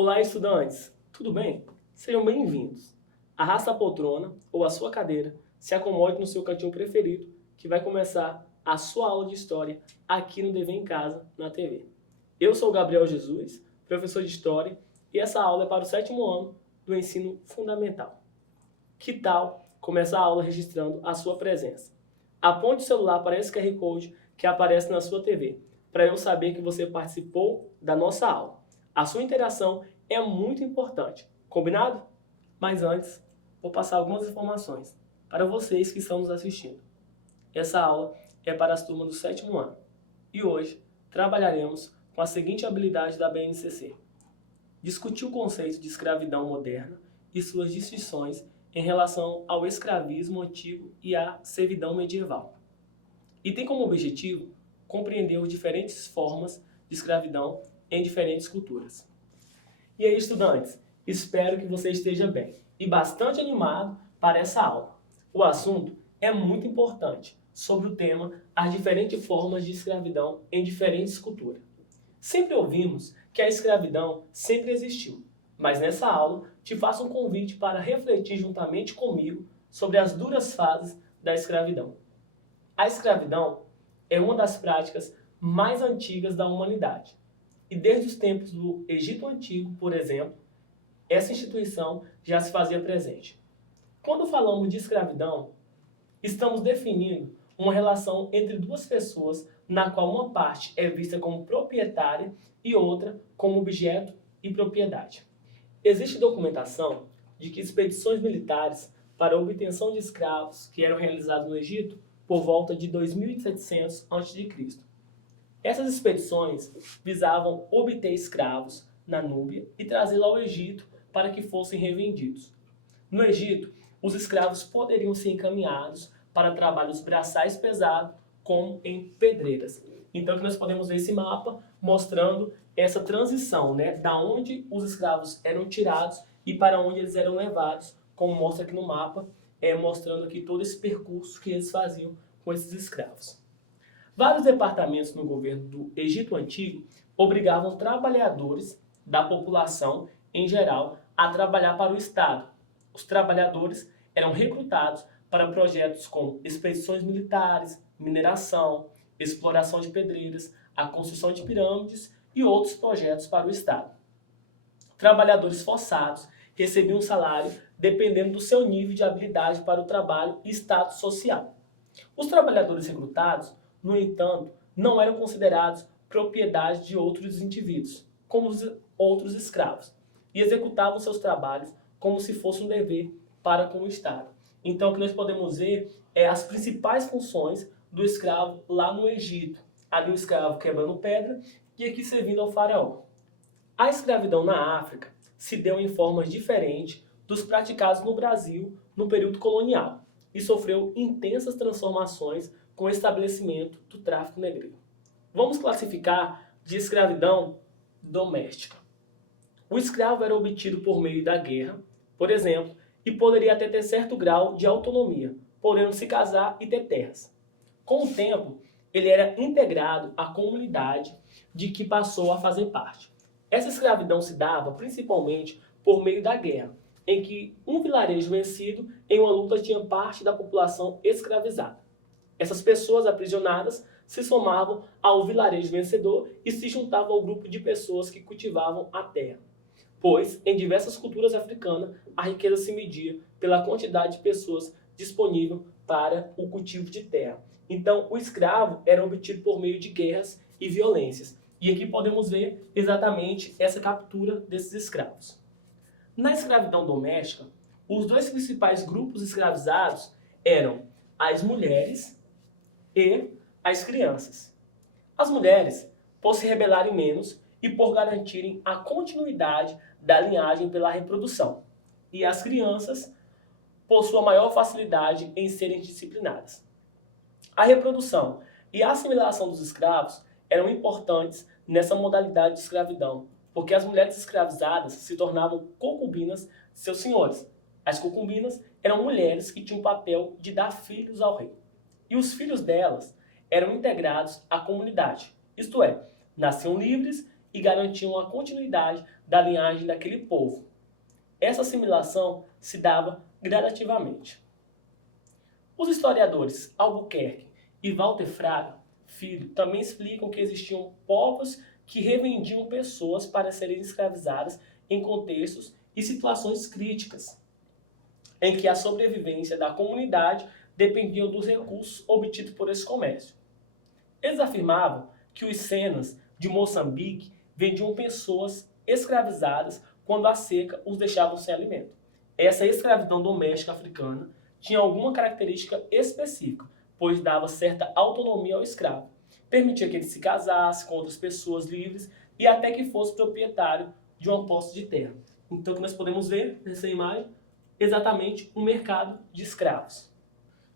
Olá, estudantes! Tudo bem? Sejam bem-vindos. Arrasta a poltrona ou a sua cadeira, se acomode no seu cantinho preferido, que vai começar a sua aula de História aqui no Dever em Casa, na TV. Eu sou o Gabriel Jesus, professor de História, e essa aula é para o 7º ano do Ensino Fundamental. Que tal começar a aula registrando a sua presença? Aponte o celular para esse QR Code que aparece na sua TV, para eu saber que você participou da nossa aula. A sua interação é muito importante, combinado? Mas antes, vou passar algumas informações para vocês que estão nos assistindo. Essa aula é para as turmas do 7º ano e hoje trabalharemos com a seguinte habilidade da BNCC: discutir o conceito de escravidão moderna e suas distinções em relação ao escravismo antigo e à servidão medieval. E tem como objetivo compreender as diferentes formas de escravidão em diferentes culturas. E aí, estudantes, espero que você esteja bem e bastante animado para essa aula. O assunto é muito importante sobre o tema as diferentes formas de escravidão em diferentes culturas. Sempre ouvimos que a escravidão sempre existiu, mas nessa aula te faço um convite para refletir juntamente comigo sobre as duras fases da escravidão. A escravidão é uma das práticas mais antigas da humanidade. E desde os tempos do Egito Antigo, por exemplo, essa instituição já se fazia presente. Quando falamos de escravidão, estamos definindo uma relação entre duas pessoas na qual uma parte é vista como proprietária e outra como objeto e propriedade. Existe documentação de que expedições militares para a obtenção de escravos que eram realizadas no Egito por volta de 2700 a.C. Essas expedições visavam obter escravos na Núbia e trazê-los ao Egito para que fossem revendidos. No Egito, os escravos poderiam ser encaminhados para trabalhos braçais pesados, como em pedreiras. Então, aqui nós podemos ver esse mapa mostrando essa transição, da onde os escravos eram tirados e para onde eles eram levados, como mostra aqui no mapa, mostrando aqui todo esse percurso que eles faziam com esses escravos. Vários departamentos no governo do Egito Antigo obrigavam trabalhadores da população, em geral, a trabalhar para o Estado. Os trabalhadores eram recrutados para projetos como expedições militares, mineração, exploração de pedreiras, a construção de pirâmides e outros projetos para o Estado. Trabalhadores forçados recebiam um salário dependendo do seu nível de habilidade para o trabalho e status social. Os trabalhadores recrutados, no entanto, não eram considerados propriedade de outros indivíduos, como os outros escravos, e executavam seus trabalhos como se fosse um dever para com o Estado. Então, o que nós podemos ver é as principais funções do escravo lá no Egito. Ali o escravo quebrando pedra e aqui servindo ao faraó. A escravidão na África se deu em formas diferentes dos praticados no Brasil no período colonial e sofreu intensas transformações com o estabelecimento do tráfico negreiro. Vamos classificar de escravidão doméstica. O escravo era obtido por meio da guerra, por exemplo, e poderia até ter certo grau de autonomia, podendo se casar e ter terras. Com o tempo, ele era integrado à comunidade de que passou a fazer parte. Essa escravidão se dava principalmente por meio da guerra, em que um vilarejo vencido em uma luta tinha parte da população escravizada. Essas pessoas aprisionadas se somavam ao vilarejo vencedor e se juntavam ao grupo de pessoas que cultivavam a terra. Pois, em diversas culturas africanas, a riqueza se media pela quantidade de pessoas disponível para o cultivo de terra. Então, o escravo era obtido por meio de guerras e violências. E aqui podemos ver exatamente essa captura desses escravos. Na escravidão doméstica, os dois principais grupos escravizados eram as mulheres e as crianças. As mulheres, por se rebelarem menos e por garantirem a continuidade da linhagem pela reprodução. E as crianças, por sua maior facilidade em serem disciplinadas. A reprodução e a assimilação dos escravos eram importantes nessa modalidade de escravidão, porque as mulheres escravizadas se tornavam concubinas de seus senhores. As concubinas eram mulheres que tinham o papel de dar filhos ao rei. E os filhos delas eram integrados à comunidade, isto é, nasciam livres e garantiam a continuidade da linhagem daquele povo. Essa assimilação se dava gradativamente. Os historiadores Albuquerque e Walter Fraga, filho, também explicam que existiam povos que revendiam pessoas para serem escravizadas em contextos e situações críticas, em que a sobrevivência da comunidade dependia dos recursos obtidos por esse comércio. Eles afirmavam que os Senas de Moçambique vendiam pessoas escravizadas quando a seca os deixava sem alimento. Essa escravidão doméstica africana tinha alguma característica específica, pois dava certa autonomia ao escravo. Permitia que ele se casasse com outras pessoas livres e até que fosse proprietário de uma posse de terra. Então, o que nós podemos ver nessa imagem? Exatamente um mercado de escravos.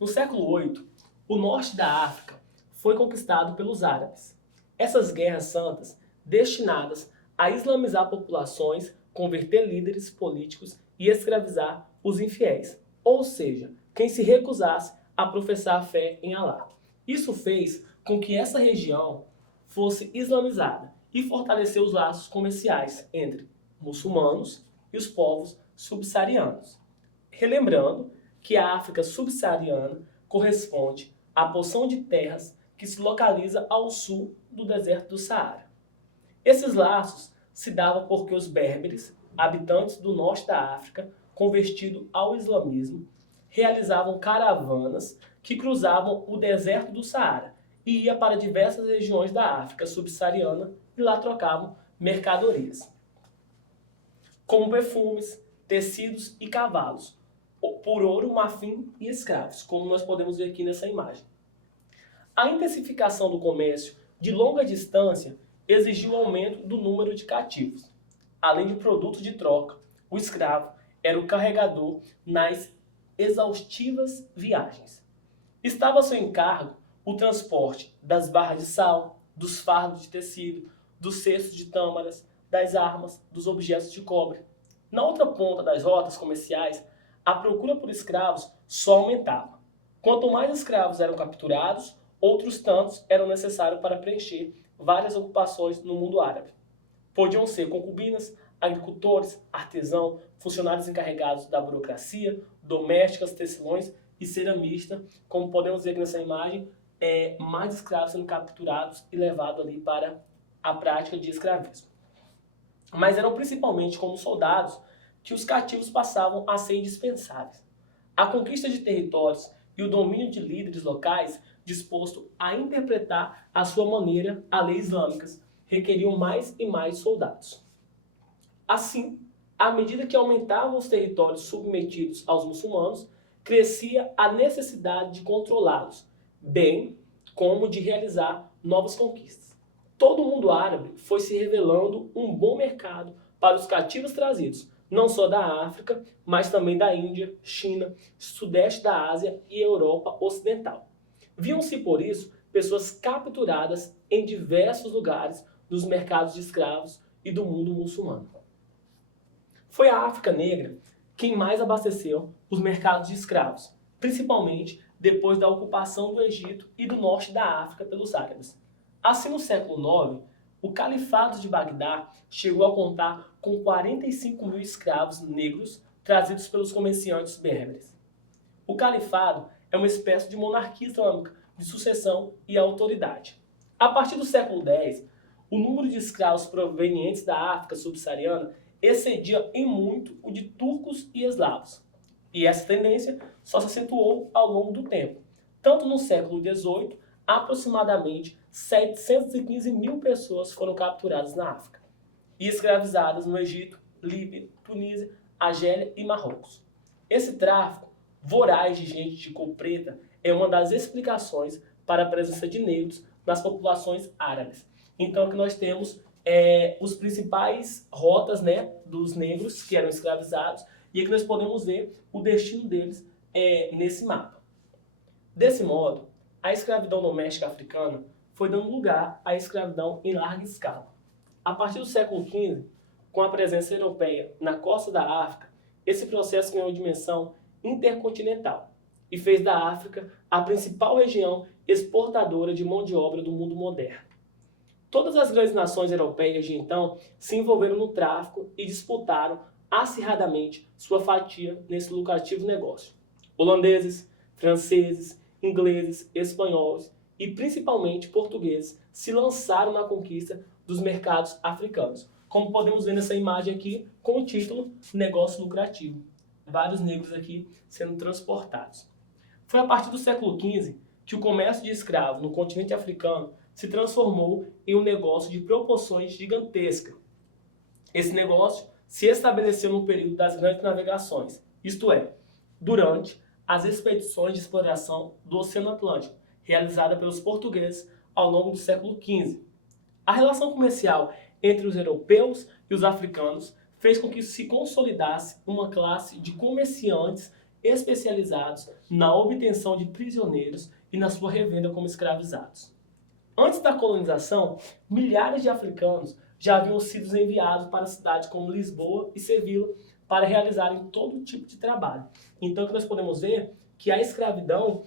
No século VIII, o norte da África foi conquistado pelos árabes. Essas guerras santas, destinadas a islamizar populações, converter líderes políticos e escravizar os infiéis, ou seja, quem se recusasse a professar a fé em Alá. Isso fez com que essa região fosse islamizada e fortaleceu os laços comerciais entre muçulmanos e os povos subsaarianos. Relembrando que a África subsaariana corresponde à porção de terras que se localiza ao sul do deserto do Saara. Esses laços se davam porque os berberes, habitantes do norte da África, convertidos ao islamismo, realizavam caravanas que cruzavam o deserto do Saara e iam para diversas regiões da África subsaariana e lá trocavam mercadorias, como perfumes, tecidos e cavalos, por ouro, marfim e escravos, como nós podemos ver aqui nessa imagem. A intensificação do comércio de longa distância exigiu o aumento do número de cativos. Além de produtos de troca, o escravo era o carregador nas exaustivas viagens. Estava a seu encargo o transporte das barras de sal, dos fardos de tecido, dos cestos de tâmaras, das armas, dos objetos de cobre. Na outra ponta das rotas comerciais, a procura por escravos só aumentava. Quanto mais escravos eram capturados, outros tantos eram necessários para preencher várias ocupações no mundo árabe. Podiam ser concubinas, agricultores, artesãos, funcionários encarregados da burocracia, domésticas, tecelões e ceramistas, como podemos ver aqui nessa imagem, mais escravos sendo capturados e levados ali para a prática de escravismo. Mas eram principalmente como soldados que os cativos passavam a ser indispensáveis. A conquista de territórios e o domínio de líderes locais disposto a interpretar à sua maneira as leis islâmicas requeriam mais e mais soldados. Assim, à medida que aumentavam os territórios submetidos aos muçulmanos, crescia a necessidade de controlá-los, bem como de realizar novas conquistas. Todo o mundo árabe foi se revelando um bom mercado para os cativos trazidos, não só da África, mas também da Índia, China, Sudeste da Ásia e Europa Ocidental. Viam-se, por isso, pessoas capturadas em diversos lugares dos mercados de escravos e do mundo muçulmano. Foi a África Negra quem mais abasteceu os mercados de escravos, principalmente depois da ocupação do Egito e do norte da África pelos árabes. Assim, no século IX, o Califado de Bagdá chegou a contar com 45 mil escravos negros trazidos pelos comerciantes berberes. O Califado é uma espécie de monarquia islâmica de sucessão e autoridade. A partir do século X, o número de escravos provenientes da África subsaariana excedia em muito o de turcos e eslavos. E essa tendência só se acentuou ao longo do tempo. Tanto no século XVIII, aproximadamente 715 mil pessoas foram capturadas na África e escravizadas no Egito, Líbia, Tunísia, Argélia e Marrocos. Esse tráfico voraz de gente de cor preta é uma das explicações para a presença de negros nas populações árabes. Então, aqui nós temos os principais rotas, dos negros que eram escravizados, e aqui nós podemos ver o destino deles nesse mapa. Desse modo, a escravidão doméstica africana foi dando lugar à escravidão em larga escala. A partir do século XV, com a presença europeia na costa da África, esse processo ganhou dimensão intercontinental e fez da África a principal região exportadora de mão de obra do mundo moderno. Todas as grandes nações europeias de então se envolveram no tráfico e disputaram acirradamente sua fatia nesse lucrativo negócio. Holandeses, franceses, ingleses, espanhóis e principalmente portugueses se lançaram na conquista dos mercados africanos, como podemos ver nessa imagem aqui com o título Negócio Lucrativo. Vários negros aqui sendo transportados. Foi a partir do século XV que o comércio de escravos no continente africano se transformou em um negócio de proporções gigantescas. Esse negócio se estabeleceu no período das grandes navegações, isto é, durante as expedições de exploração do Oceano Atlântico, realizadas pelos portugueses ao longo do século XV. A relação comercial entre os europeus e os africanos fez com que se consolidasse uma classe de comerciantes especializados na obtenção de prisioneiros e na sua revenda como escravizados. Antes da colonização, milhares de africanos já haviam sido enviados para cidades como Lisboa e Sevilha para realizarem todo tipo de trabalho. Então, nós podemos ver que a escravidão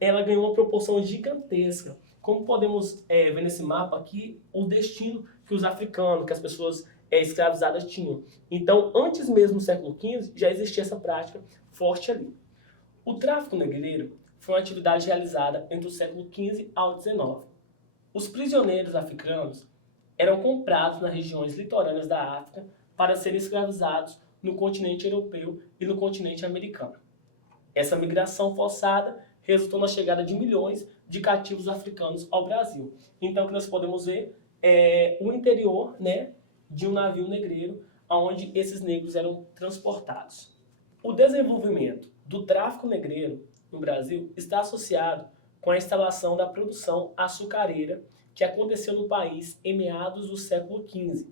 ela ganhou uma proporção gigantesca. Como podemos ver nesse mapa aqui, o destino que os africanos, que as pessoas escravizadas tinham. Então, antes mesmo do século XV, já existia essa prática forte ali. O tráfico negreiro foi uma atividade realizada entre o século XV ao XIX. Os prisioneiros africanos eram comprados nas regiões litorâneas da África para serem escravizados no continente europeu e no continente americano. Essa migração forçada resultou na chegada de milhões de cativos africanos ao Brasil. Então, o que nós podemos ver é o interior, de um navio negreiro, onde esses negros eram transportados. O desenvolvimento do tráfico negreiro no Brasil está associado com a instalação da produção açucareira que aconteceu no país em meados do século XV.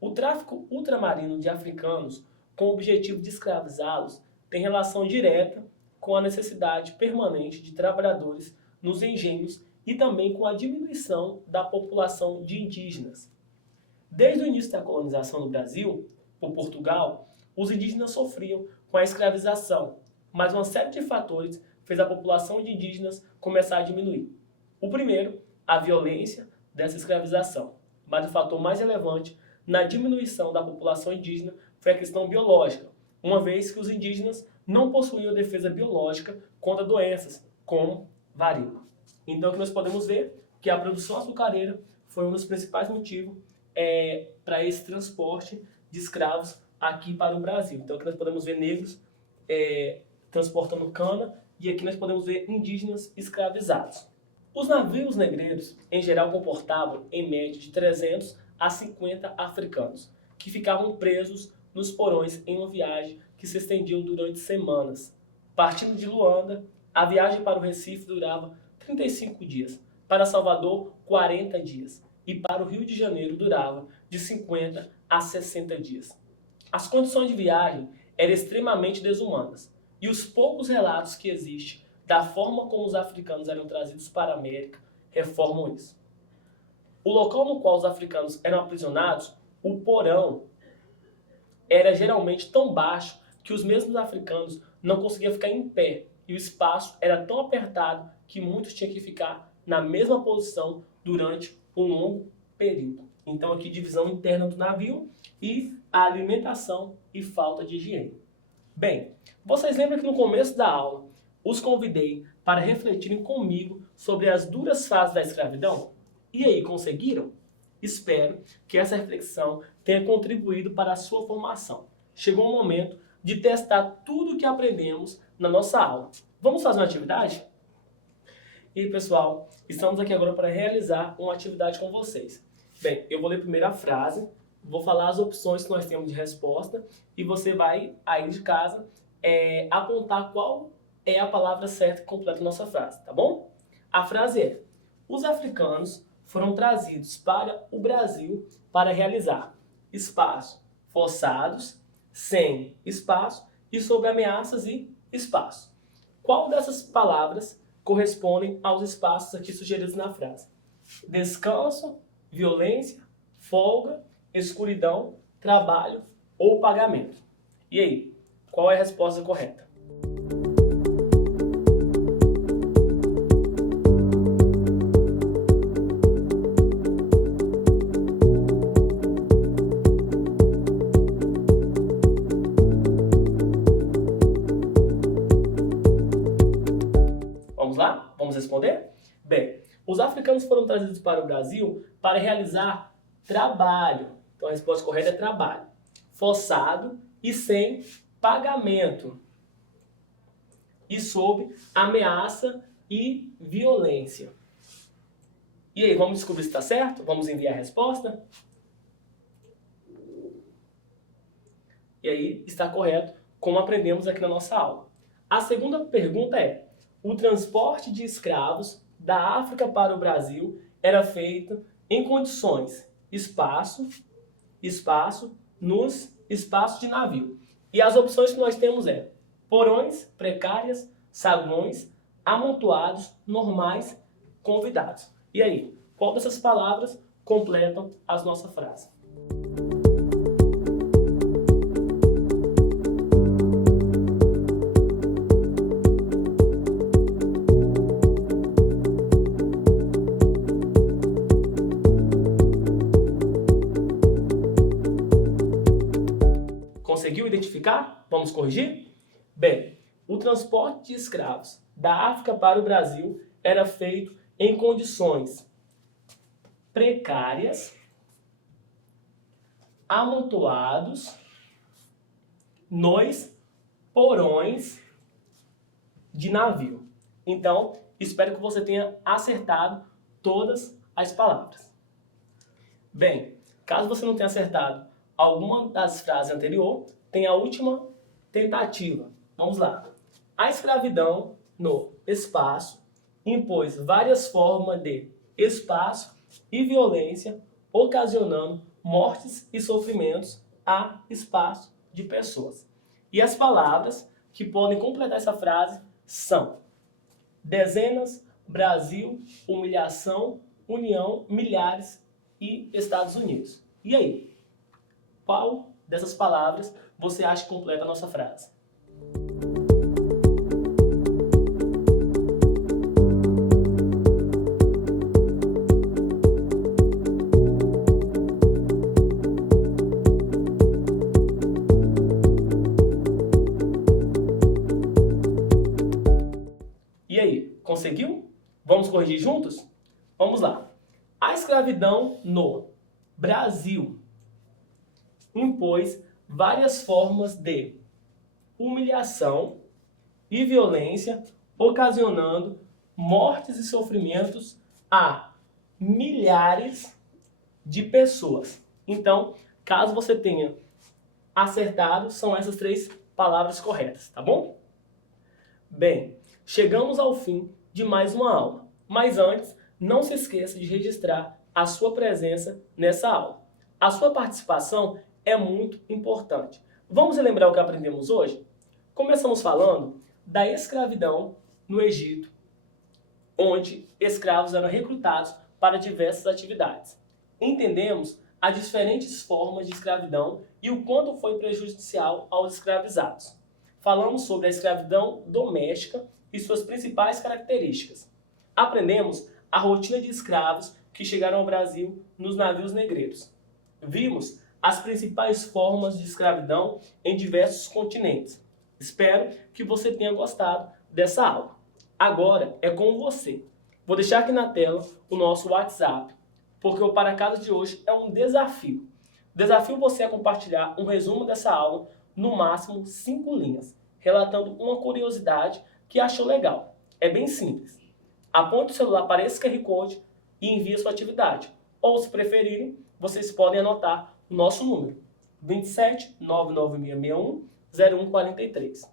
O tráfico ultramarino de africanos, com o objetivo de escravizá-los, tem relação direta com a necessidade permanente de trabalhadores nos engenhos e também com a diminuição da população de indígenas. Desde o início da colonização do Brasil, por Portugal, os indígenas sofriam com a escravização, mas uma série de fatores fez a população de indígenas começar a diminuir. O primeiro, a violência dessa escravização, mas o fator mais relevante na diminuição da população indígena foi a questão biológica, uma vez que os indígenas não possuíam defesa biológica contra doenças, como varíola. Então, o que nós podemos ver que a produção açucareira foi um dos principais motivos para esse transporte de escravos aqui para o Brasil. Então, aqui nós podemos ver negros transportando cana e aqui nós podemos ver indígenas escravizados. Os navios negreiros, em geral, comportavam em média de 300 a 50 africanos, que ficavam presos nos porões em uma viagem que se estendia durante semanas. Partindo de Luanda, a viagem para o Recife durava 35 dias, para Salvador, 40 dias, e para o Rio de Janeiro durava de 50 a 60 dias. As condições de viagem eram extremamente desumanas, e os poucos relatos que existem da forma como os africanos eram trazidos para a América reformam isso. O local no qual os africanos eram aprisionados, o porão, era geralmente tão baixo que os mesmos africanos não conseguiam ficar em pé, e o espaço era tão apertado que muitos tinham que ficar na mesma posição durante um longo período. Então aqui divisão interna do navio e a alimentação e falta de higiene. Bem, vocês lembram que no começo da aula os convidei para refletirem comigo sobre as duras fases da escravidão? E aí, conseguiram? Espero que essa reflexão tenha contribuído para a sua formação. Chegou o momento de testar tudo o que aprendemos na nossa aula. Vamos fazer uma atividade? E aí, pessoal, estamos aqui agora para realizar uma atividade com vocês. Bem, eu vou ler primeiro a frase, vou falar as opções que nós temos de resposta e você vai, aí de casa, apontar qual é a palavra certa que completa a nossa frase, tá bom? A frase é: os africanos foram trazidos para o Brasil para realizar espaço, forçados, sem espaço e sob ameaças e espaço. Qual dessas palavras correspondem aos espaços aqui sugeridos na frase? Descanso, violência, folga, escuridão, trabalho ou pagamento. E aí, qual é a resposta correta? africanos foram trazidos para o Brasil para realizar trabalho. Então a resposta correta é trabalho. Forçado e sem pagamento. E sob ameaça e violência. E aí, vamos descobrir se está certo? Vamos enviar a resposta? E aí, está correto, como aprendemos aqui na nossa aula. A segunda pergunta é: o transporte de escravos da África para o Brasil era feito em condições nos espaços de navio. E as opções que nós temos é porões, precárias, saguões, amontoados, normais, convidados. E aí, qual dessas palavras completam a nossa frase? Conseguiu identificar? Vamos corrigir? Bem, o transporte de escravos da África para o Brasil era feito em condições precárias, amontoados, nos porões de navio. Então, espero que você tenha acertado todas as palavras. Bem, caso você não tenha acertado alguma das frases anteriores, tem a última tentativa. Vamos lá. A escravidão no espaço impôs várias formas de espaço e violência, ocasionando mortes e sofrimentos a espaço de pessoas. E as palavras que podem completar essa frase são dezenas, Brasil, humilhação, união, milhares e Estados Unidos. E aí? Qual dessas palavras você acha que completa a nossa frase? E aí, conseguiu? Vamos corrigir juntos? Vamos lá. A escravidão no Brasil impôs várias formas de humilhação e violência, ocasionando mortes e sofrimentos a milhares de pessoas. Então, caso você tenha acertado, são essas 3 palavras corretas, tá bom? Bem, chegamos ao fim de mais uma aula. Mas antes, não se esqueça de registrar a sua presença nessa aula. A sua participação é muito importante. Vamos relembrar o que aprendemos hoje? Começamos falando da escravidão no Egito, onde escravos eram recrutados para diversas atividades. Entendemos as diferentes formas de escravidão e o quanto foi prejudicial aos escravizados. Falamos sobre a escravidão doméstica e suas principais características. Aprendemos a rotina de escravos que chegaram ao Brasil nos navios negreiros. Vimos as principais formas de escravidão em diversos continentes. Espero que você tenha gostado dessa aula. Agora é com você. Vou deixar aqui na tela o nosso WhatsApp, porque o Para Casa de hoje é um desafio. Desafio você a compartilhar um resumo dessa aula, no máximo 5 linhas, relatando uma curiosidade que achou legal. É bem simples. Aponte o celular para esse QR Code e envie a sua atividade. Ou, se preferirem, vocês podem anotar o nosso número, 27 99661 0143.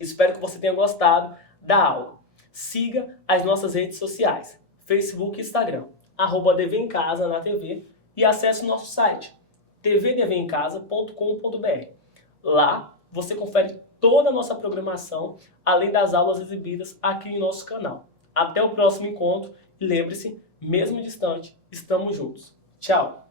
Espero que você tenha gostado da aula. Siga as nossas redes sociais, Facebook e Instagram, @DV em Casa na TV, e acesse o nosso site, tvdvencasa.com.br. Lá você confere toda a nossa programação, além das aulas exibidas aqui em nosso canal. Até o próximo encontro e lembre-se, mesmo distante, estamos juntos. Tchau!